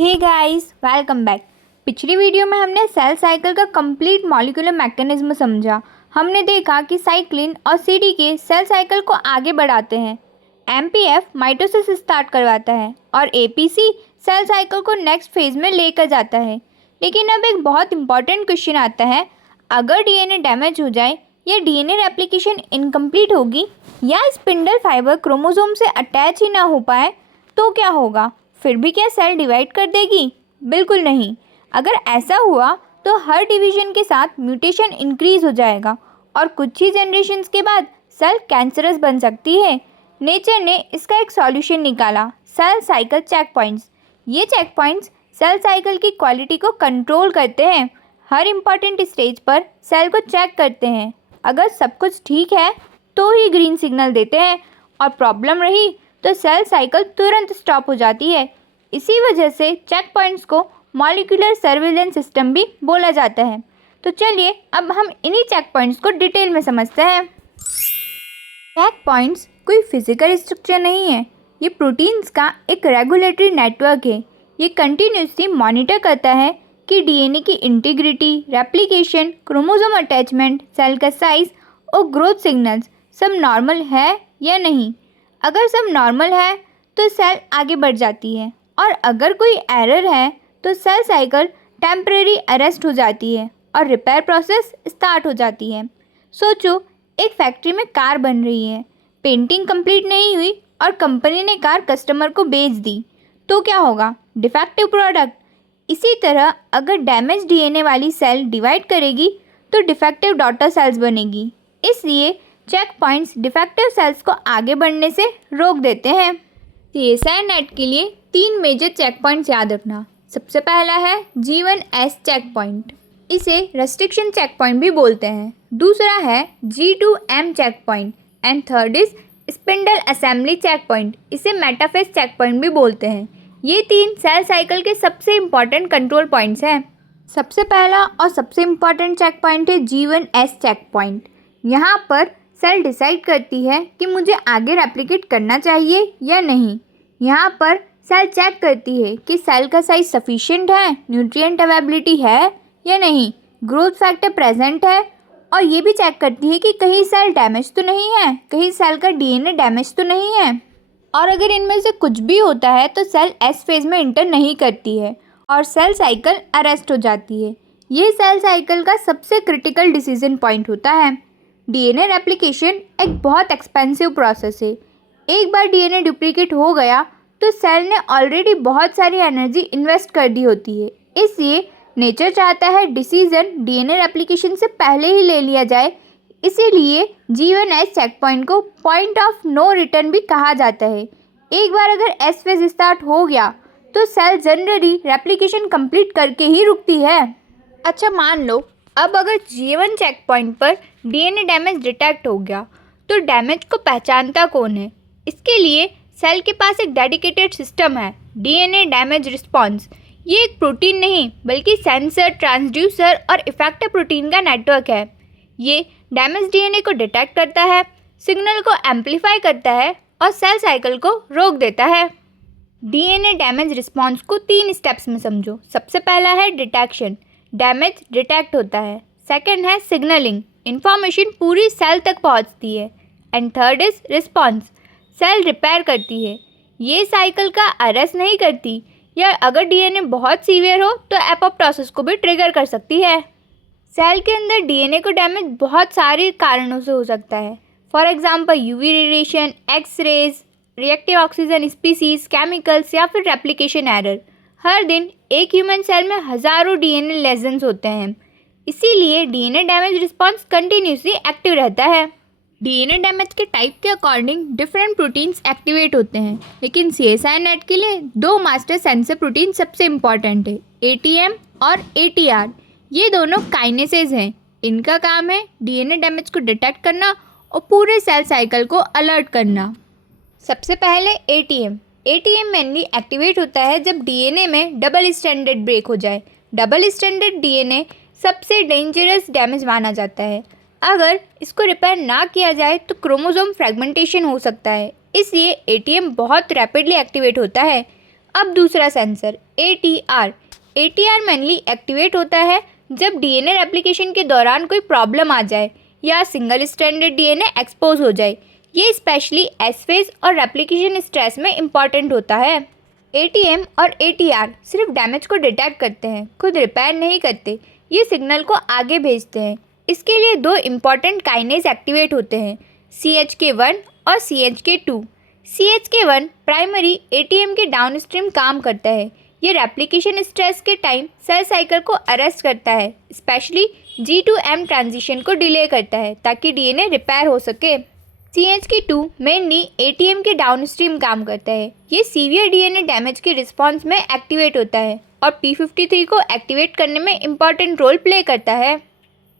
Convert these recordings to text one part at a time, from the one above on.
हे guys, welcome back. पिछली video में हमने सेल साइकिल का कंप्लीट मॉलिक्यूलर मैकेनिज्म समझा। हमने देखा कि साइक्लिन और सीडीके सेल साइकिल को आगे बढ़ाते हैं, एमपीएफ माइटोसिस स्टार्ट करवाता है और एपीसी सेल साइकिल को नेक्स्ट फेज में लेकर जाता है। लेकिन अब एक बहुत इंपॉर्टेंट क्वेश्चन आता है, अगर डीएनए डैमेज हो जाए या डीएनए रेप्लिकेशन इनकम्प्लीट होगी या स्पिंडल फाइबर क्रोमोसोम से अटैच ही ना हो पाए तो क्या होगा? फिर भी क्या सेल डिवाइड कर देगी? बिल्कुल नहीं। अगर ऐसा हुआ तो हर डिवीजन के साथ म्यूटेशन इंक्रीज हो जाएगा और कुछ ही जनरेशन्स के बाद सेल कैंसरस बन सकती है। नेचर ने इसका एक सॉल्यूशन निकाला, सेल साइकिल चेक पॉइंट्स। ये चेक पॉइंट्स सेल साइकिल की क्वालिटी को कंट्रोल करते हैं। हर इम्पॉर्टेंट स्टेज पर सेल को चेक करते हैं। अगर सब कुछ ठीक है तो ही ग्रीन सिग्नल देते हैं और प्रॉब्लम रही तो सेल साइकिल तुरंत स्टॉप हो जाती है। इसी वजह से चेक पॉइंट्स को मॉलिक्यूलर सर्विलेंस सिस्टम भी बोला जाता है। तो चलिए अब हम इन्हीं चेक पॉइंट्स को डिटेल में समझते हैं। चेक पॉइंट्स कोई फिजिकल स्ट्रक्चर नहीं है, ये प्रोटीन्स का एक रेगुलेटरी नेटवर्क है। ये कंटिन्यूसली मॉनिटर करता है कि डीएनए की integrity, replication, chromosome attachment, cell का साइज और ग्रोथ सिग्नल्स सब नॉर्मल है या नहीं। अगर सब नॉर्मल है तो सेल आगे बढ़ जाती है और अगर कोई एरर है तो सेल साइकिल टेम्परेरी अरेस्ट हो जाती है और रिपेयर प्रोसेस स्टार्ट हो जाती है। सोचो, एक फैक्ट्री में कार बन रही है, पेंटिंग कंप्लीट नहीं हुई और कंपनी ने कार कस्टमर को बेच दी, तो क्या होगा? Defective product. इसी तरह अगर डैमेज डीएनए वाली सेल डिवाइड करेगी तो डिफेक्टिव डॉटर सेल्स बनेगी। इसलिए चेक पॉइंट्स डिफेक्टिव सेल्स को आगे बढ़ने से रोक देते हैं। सीएसआई नेट के लिए 3 मेजर चेक पॉइंट्स याद रखना। सबसे पहला है G1S चेक पॉइंट, इसे रेस्ट्रिक्शन चेक पॉइंट भी बोलते हैं। दूसरा है G2M check point and third is spindle assembly check point, इसे मेटाफेज चेक पॉइंट भी बोलते हैं। ये 3 सेल साइकिल के सबसे इम्पॉर्टेंट कंट्रोल पॉइंट्स हैं। सबसे पहला और सबसे इम्पॉर्टेंट चेक पॉइंट है G1S चेक पॉइंट। यहाँ पर सेल डिसाइड करती है कि मुझे आगे रेप्लिकेट करना चाहिए या नहीं। यहाँ पर सेल चेक करती है कि सेल का साइज सफिशिएंट है, न्यूट्रिएंट अवेलेबिलिटी है या नहीं, ग्रोथ फैक्टर प्रेजेंट है, और ये भी चेक करती है कि कहीं सेल डैमेज तो नहीं है, कहीं सेल का डीएनए डैमेज तो नहीं है। और अगर इनमें से कुछ भी होता है तो सेल एस फेज में इंटर नहीं करती है और सेल साइकिल अरेस्ट हो जाती है। ये सेल साइकिल का सबसे क्रिटिकल डिसीजन पॉइंट होता है। डीएनए रेप्लिकेशन एक बहुत एक्सपेंसिव प्रोसेस है। एक बार डीएनए डुप्लीकेट हो गया तो सेल ने ऑलरेडी बहुत सारी एनर्जी इन्वेस्ट कर दी होती है। इसलिए नेचर चाहता है डिसीजन डीएनए रेप्लिकेशन से पहले ही ले लिया जाए। इसीलिए G1S चेक पॉइंट को पॉइंट ऑफ नो रिटर्न भी कहा जाता है। एक बार अगर एस फेज स्टार्ट हो गया तो सेल जनरली रेप्लिकेशन कंप्लीट करके ही रुकती है। अच्छा, मान लो अब अगर G1 चेक पॉइंट पर डीएनए डैमेज डिटेक्ट हो गया तो डैमेज को पहचानता कौन है? इसके लिए सेल के पास एक डेडिकेटेड सिस्टम है, डीएनए डैमेज रिस्पॉन्स। ये एक प्रोटीन नहीं बल्कि सेंसर, ट्रांसड्यूसर और इफेक्टर प्रोटीन का नेटवर्क है। ये डैमेज डीएनए को डिटेक्ट करता है, सिग्नल को एम्पलीफाई करता है और सेल साइकिल को रोक देता है। डीएनए डैमेज रिस्पॉन्स को 3 स्टेप्स में समझो। सबसे पहला है डिटेक्शन, डैमेज डिटेक्ट होता है। सेकंड है सिग्नलिंग, इंफॉर्मेशन पूरी सेल तक पहुंचती है। And third is response, cell repair करती है। ये साइकिल का अरेस्ट नहीं करती, या अगर डीएनए बहुत सीवियर हो तो एपोप्टोसिस को भी ट्रिगर कर सकती है। सेल के अंदर डीएनए को डैमेज बहुत सारे कारणों से हो सकता है। For example UV radiation, X rays, reactive oxygen species, chemicals या फिर रेप्लिकेशन एरर। हर दिन एक ह्यूमन सेल में हज़ारों डीएनए लेजन्स होते हैं, इसीलिए DNA damage response continuously active रहता है। डीएनए डैमेज के टाइप के अकॉर्डिंग डिफरेंट प्रोटीन्स एक्टिवेट होते हैं, लेकिन सीएसआई नेट के लिए 2 मास्टर सेंसर प्रोटीन सबसे इम्पॉर्टेंट है, एटीएम और एटीआर। ये दोनों काइनेसेज हैं। इनका काम है डीएनए डैमेज को डिटेक्ट करना और पूरे सेल साइकिल को अलर्ट करना। सबसे पहले एटीएम मेनली एक्टिवेट होता है जब डीएनए में डबल स्ट्रैंडेड ब्रेक हो जाए। डबल स्ट्रैंडेड डीएनए सबसे डेंजरस डैमेज माना जाता है। अगर इसको रिपेयर ना किया जाए तो क्रोमोसोम फ्रेगमेंटेशन हो सकता है, इसलिए एटीएम बहुत रैपिडली एक्टिवेट होता है। अब दूसरा sensor ATR। ATR mainly activate होता है जब डीएनए रेप्लिकेशन के दौरान कोई प्रॉब्लम आ जाए या सिंगल स्ट्रैंडेड डीएनए एक्सपोज हो जाए। ये स्पेशली एस फेज और रेप्लिकेशन स्ट्रेस में इम्पॉर्टेंट होता है। ATM और ATR सिर्फ डैमेज को डिटेक्ट करते हैं, खुद रिपेयर नहीं करते। ये सिग्नल को आगे भेजते हैं। इसके लिए दो इम्पॉर्टेंट काइनेज एक्टिवेट होते हैं, CHK1 और CHK2। CHK1 प्राइमरी ATM के डाउनस्ट्रीम काम करता है। ये रेप्लिकेशन स्ट्रेस के टाइम सेल साइकिल को अरेस्ट करता है, specially G to M transition को डिले करता है ताकि डीएनए रिपेयर हो सके। CHK2 मेनली ATM के डाउनस्ट्रीम काम करता है। ये सीवियर डीएनए डैमेज के रिस्पॉन्स में एक्टिवेट होता है और P53 को एक्टिवेट करने में इम्पॉर्टेंट रोल प्ले करता है।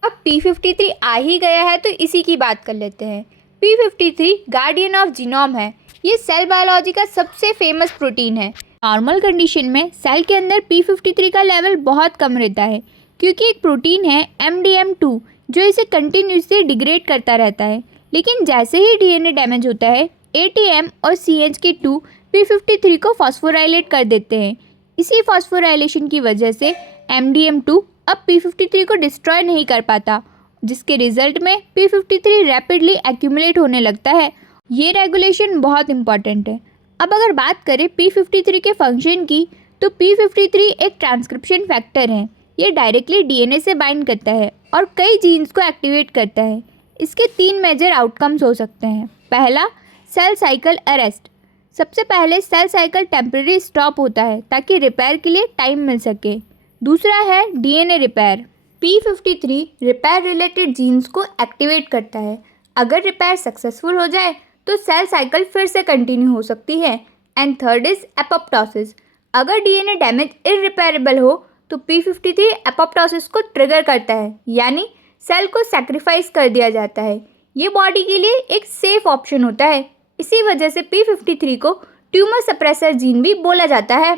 अब P53 आ ही गया है तो इसी की बात कर लेते हैं। P53 गार्डियन ऑफ जीनोम है। ये सेल बायोलॉजी का सबसे फेमस प्रोटीन है। नॉर्मल कंडीशन में सेल के अंदर P53 का लेवल बहुत कम रहता है क्योंकि एक प्रोटीन है MDM2 जो इसे कंटिन्यूसली डिग्रेड करता रहता है। लेकिन जैसे ही डीएनए डैमेज होता है ATM और CHK2 P53 को फॉस्फोराइलेट कर देते हैं। इसी फॉस्फोराइलेशन की वजह से MDM2 अब P53 को डिस्ट्रॉय नहीं कर पाता, जिसके रिजल्ट में P53 रैपिडली एक्यूमुलेट होने लगता है। ये रेगुलेशन बहुत इंपॉर्टेंट है। अब अगर बात करें P53 के फंक्शन की, तो P53 एक ट्रांसक्रिप्शन फैक्टर है। ये डायरेक्टली डीएनए से बाइंड करता है और कई जीन्स को एक्टिवेट करता है। इसके 3 मेजर आउटकम्स हो सकते हैं। पहला, सेल साइकिल अरेस्ट। सबसे पहले सेल साइकिल टेम्परेरी स्टॉप होता है ताकि रिपेयर के लिए टाइम मिल सके। दूसरा है DNA repair. P53 repair related genes को एक्टिवेट करता है। अगर रिपेयर सक्सेसफुल हो जाए तो सेल साइकिल फिर से कंटिन्यू हो सकती है। And third is apoptosis. अगर डीएनए डैमेज इररिपेरेबल हो तो P53 एपोप्टोसिस को ट्रिगर करता है, यानी सेल को सैक्रिफाइस कर दिया जाता है। ये बॉडी के लिए एक सेफ ऑप्शन होता है। इसी वजह से P53 को ट्यूमर सप्रेसर जीन भी बोला जाता है।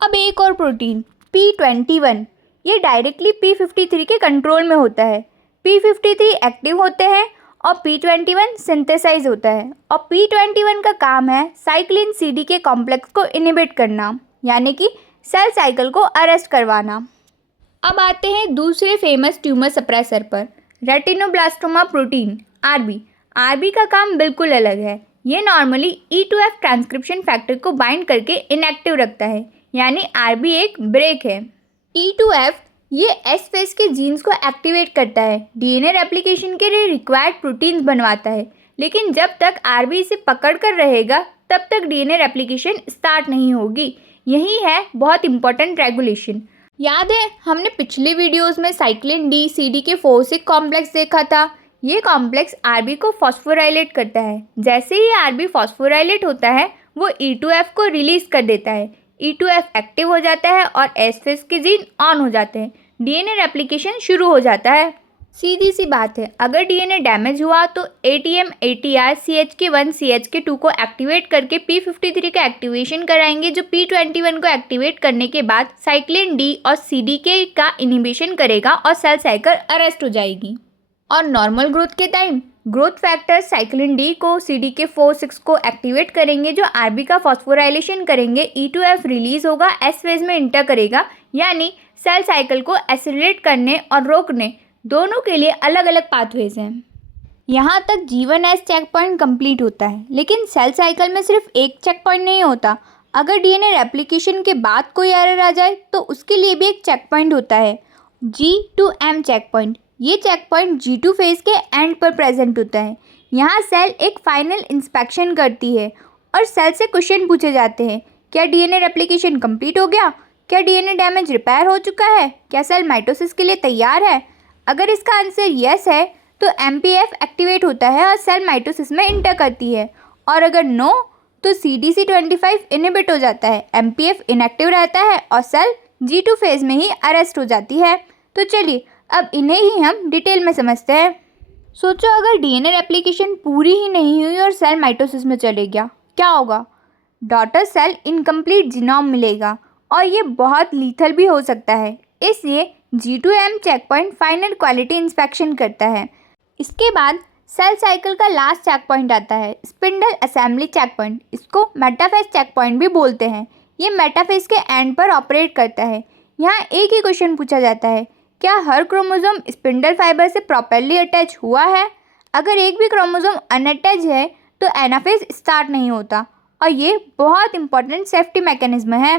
अब एक और प्रोटीन P21, ये डायरेक्टली P53 के कंट्रोल में होता है। P53 एक्टिव होते हैं और P21 सिंथेसाइज होता है और P21 का काम है साइक्लिन CDK कॉम्प्लेक्स को इनहिबिट करना, यानी कि सेल साइकिल को अरेस्ट करवाना। अब आते हैं दूसरे फेमस ट्यूमर सप्रेसर पर, रेटिनोब्लास्टोमा प्रोटीन RB। RB का काम बिल्कुल अलग है। ये नॉर्मली E2F ट्रांसक्रिप्शन फैक्टर को बाइंड करके इनएक्टिव रखता है, यानी RB एक ब्रेक है। E2F ये एस फेज के जीन्स को एक्टिवेट करता है, डीएनए रेप्लिकेशन के लिए रिक्वायर्ड प्रोटीन्स बनवाता है। लेकिन जब तक RB इसे पकड़ कर रहेगा तब तक डीएनए रेप्लिकेशन स्टार्ट नहीं होगी। यही है बहुत इंपॉर्टेंट रेगुलेशन। याद है हमने पिछले वीडियोस में साइक्लिन D CDK4/6 कॉम्प्लेक्स देखा था। ये कॉम्प्लेक्स RB को फॉस्फोराइलेट करता है। जैसे ही RB फॉस्फोराइलेट होता है वो E2F को रिलीज कर देता है। E2F एक्टिव हो जाता है और एस फेज के जीन ऑन हो जाते हैं। डीएनए रेप्लिकेशन शुरू हो जाता है। सीधी सी बात है, अगर डीएनए डैमेज हुआ तो ATM, ATR, CHK1, CHK2 को एक्टिवेट करके P53 का एक्टिवेशन कराएंगे, जो P21 को एक्टिवेट करने के बाद साइक्लिन D और CDK का इनहिबिशन करेगा और सेल साइकिल अरेस्ट हो जाएगी। और नॉर्मल ग्रोथ के time growth factor cyclin D को CDK4/6 को एक्टिवेट करेंगे, जो RB का फॉस्फोराइलेशन करेंगे। E2F रिलीज होगा, एस फेज में इंटर करेगा, यानी सेल साइकिल को एक्सेलरेट करने और रोकने दोनों के लिए अलग अलग पाथवेज हैं। यहाँ तक G1S चेक पॉइंट कम्प्लीट होता है, लेकिन सेल साइकिल में सिर्फ एक चेक पॉइंट नहीं होता। अगर डीएनए रेप्लिकेशन के बाद कोई एरर आ जाए तो उसके लिए भी एक चेक पॉइंट होता है, G2M चेक पॉइंट। ये चेक पॉइंट G2 फेज के एंड पर प्रेजेंट होता है। यहाँ सेल एक फाइनल इंस्पेक्शन करती है और सेल से क्वेश्चन पूछे जाते हैं, क्या डीएनए रेप्लिकेशन कंप्लीट हो गया, क्या डीएनए डैमेज रिपेयर हो चुका है, क्या सेल माइटोसिस के लिए तैयार है। अगर इसका आंसर येस है तो MPF एक्टिवेट होता है और सेल माइटोसिस में इंटर करती है, और अगर नो तो CDC25 इनहिबिट हो जाता है, MPF इनएक्टिव रहता है और सेल G2 फेज में ही अरेस्ट हो जाती है। तो चलिए अब इन्हें ही हम डिटेल में समझते हैं। सोचो अगर डीएनए रेप्लिकेशन पूरी ही नहीं हुई और सेल माइटोसिस में चले गया, क्या होगा? डॉटर सेल इनकम्प्लीट जीनोम मिलेगा और ये बहुत लीथल भी हो सकता है। इसलिए G2M check point final quality inspection करता है। इसके बाद सेल साइकिल का लास्ट चेक पॉइंट आता है, स्पिंडल असेंबली चेक पॉइंट। इसको मेटाफेज चेक पॉइंट भी बोलते हैं। ये मेटाफेज के एंड पर ऑपरेट करता है। यहाँ एक ही क्वेश्चन पूछा जाता है, क्या हर क्रोमोसोम स्पिंडल फाइबर से प्रॉपरली अटैच हुआ है? अगर एक भी क्रोमोसोम अनअटैच है तो एनाफेज स्टार्ट नहीं होता और ये बहुत इंपॉर्टेंट सेफ्टी मैकेनिज्म है।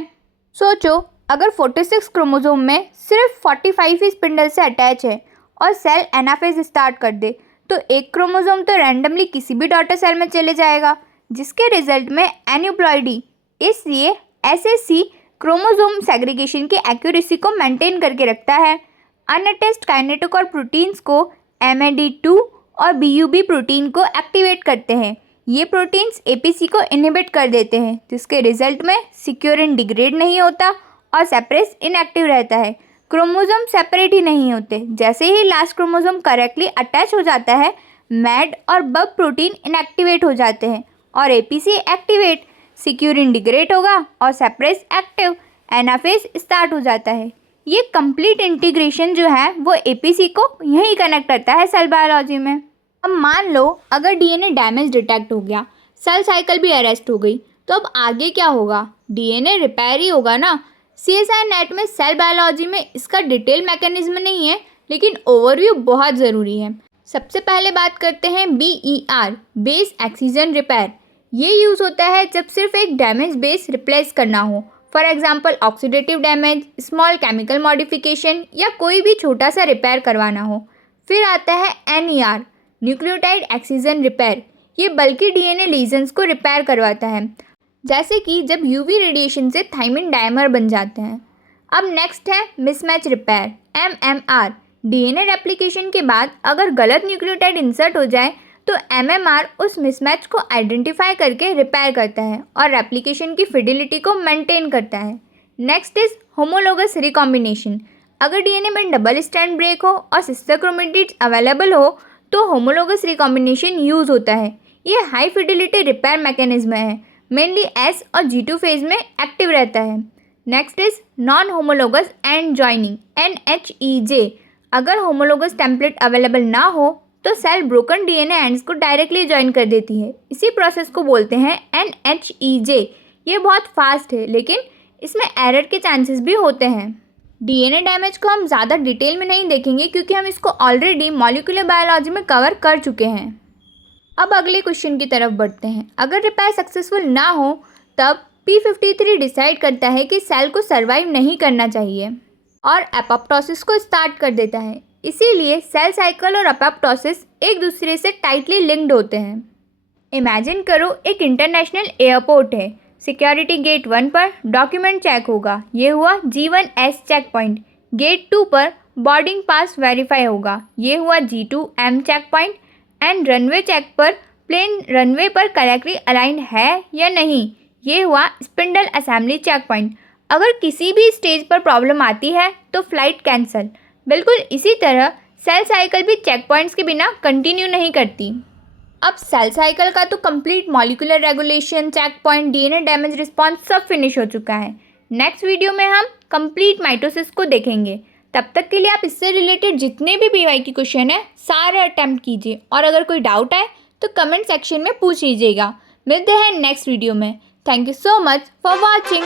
सोचो, अगर 46 क्रोमोसोम में सिर्फ 45 ही स्पिंडल से अटैच है और सेल एनाफेज स्टार्ट कर दे तो एक क्रोमोसोम तो रैंडमली किसी भी डॉटर सेल में चले जाएगा, जिसके रिजल्ट में एन्यूप्लॉइडी। इसलिए एसएससी क्रोमोसोम सेग्रीगेशन की एक्यूरेसी को मेंटेन करके रखता है। अनअटैच्ड काइनेटोकोर प्रोटीन्स को MAD2 और BUB प्रोटीन को एक्टिवेट करते हैं। ये प्रोटीन्स APC को इनहिबिट कर देते हैं, जिसके रिजल्ट में सिक्योरिन डिग्रेड नहीं होता और सेपरेस इनएक्टिव रहता है। क्रोमोसोम सेपरेट ही नहीं होते। जैसे ही लास्ट क्रोमोसोम करेक्टली अटैच हो जाता है, मैड और बब प्रोटीन इनएक्टिवेट हो जाते हैं और APC एक्टिवेट, सिक्योरिन डिग्रेड होगा और सेपरेस एक्टिव, एनाफेज स्टार्ट हो जाता है। ये कंप्लीट इंटीग्रेशन जो है वो APC को यहीं कनेक्ट करता है सेल बायोलॉजी में। अब मान लो अगर DNA डैमेज डिटेक्ट हो गया, सेल साइकिल भी अरेस्ट हो गई, तो अब आगे क्या होगा? DNA रिपेयर ही होगा ना। CSI नेट में सेल बायोलॉजी में इसका डिटेल मैकेनिज्म नहीं है, लेकिन ओवरव्यू बहुत ज़रूरी है। सबसे पहले बात करते हैं BER, बेस एक्सीजन रिपेयर। ये यूज़ होता है जब सिर्फ एक डैमेज बेस रिप्लेस करना हो, for example oxidative damage, small chemical modification या कोई भी छोटा सा रिपेयर करवाना हो। फिर आता है NER, न्यूक्लियोटाइड एक्सीजन रिपेयर। ये बल्कि DNA लीजन्स को रिपेयर करवाता है, जैसे कि जब UV रेडिएशन से थाइमिन डायमर बन जाते हैं। अब नेक्स्ट है mismatch repair, MMR। DNA replication के बाद अगर गलत न्यूक्लियोटाइड इंसर्ट हो जाए तो MMR उस मिसमैच को आइडेंटिफाई करके रिपेयर करता है और रेप्लिकेशन की फिडिलिटी को मेंटेन करता है। Next is homologous recombination. अगर DNA में डबल स्ट्रैंड ब्रेक हो और सिस्टर क्रोमेटिड्स अवेलेबल हो तो होमोलोगस रिकॉम्बिनेशन यूज़ होता है। ये हाई फिडिलिटी रिपेयर मैकेनिज्म है, मेनली S और G2 फेज में एक्टिव रहता है। Next is non homologous and joining, NHEJ। अगर होमोलोगस टेम्पलेट अवेलेबल ना हो तो सेल ब्रोकन DNA एंड्स को डायरेक्टली ज्वाइन कर देती है। इसी प्रोसेस को बोलते हैं NHEJ। ये बहुत फास्ट है, लेकिन इसमें एरर के चांसेस भी होते हैं। DNA डैमेज को हम ज़्यादा डिटेल में नहीं देखेंगे क्योंकि हम इसको ऑलरेडी मॉलिक्यूलर बायोलॉजी में कवर कर चुके हैं। अब अगले क्वेश्चन की तरफ बढ़ते हैं। अगर रिपेयर सक्सेसफुल ना हो तब P53 डिसाइड करता है कि सेल को सर्वाइव नहीं करना चाहिए और एपोप्टोसिस को स्टार्ट कर देता है। इसीलिए सेल साइकिल और एपोप्टोसिस एक दूसरे से टाइटली लिंक्ड होते हैं। इमेजिन करो एक इंटरनेशनल एयरपोर्ट है। सिक्योरिटी गेट 1 पर डॉक्यूमेंट चेक होगा, ये हुआ G1S चेक पॉइंट। गेट 2 पर बोर्डिंग पास वेरीफाई होगा, ये हुआ G2M check point. And runway check पर प्लेन रनवे पर करेक्टली अलाइन है या नहीं, ये हुआ स्पिंडल असेंबली चेक पॉइंट। अगर किसी भी स्टेज पर प्रॉब्लम आती है तो फ्लाइट कैंसिल। बिल्कुल इसी तरह सेल साइकिल भी चेक पॉइंट्स के बिना कंटिन्यू नहीं करती। अब सेल साइकिल का तो complete molecular regulation, check point, DNA damage response सब फिनिश हो चुका है। नेक्स्ट वीडियो में हम कंप्लीट माइटोसिस को देखेंगे। तब तक के लिए आप इससे रिलेटेड जितने भी BY की क्वेश्चन है सारे अटैम्प्ट कीजिए और अगर कोई डाउट आए तो कमेंट सेक्शन में पूछ लीजिएगा। मिलते हैं नेक्स्ट वीडियो में। Thank you so much for watching.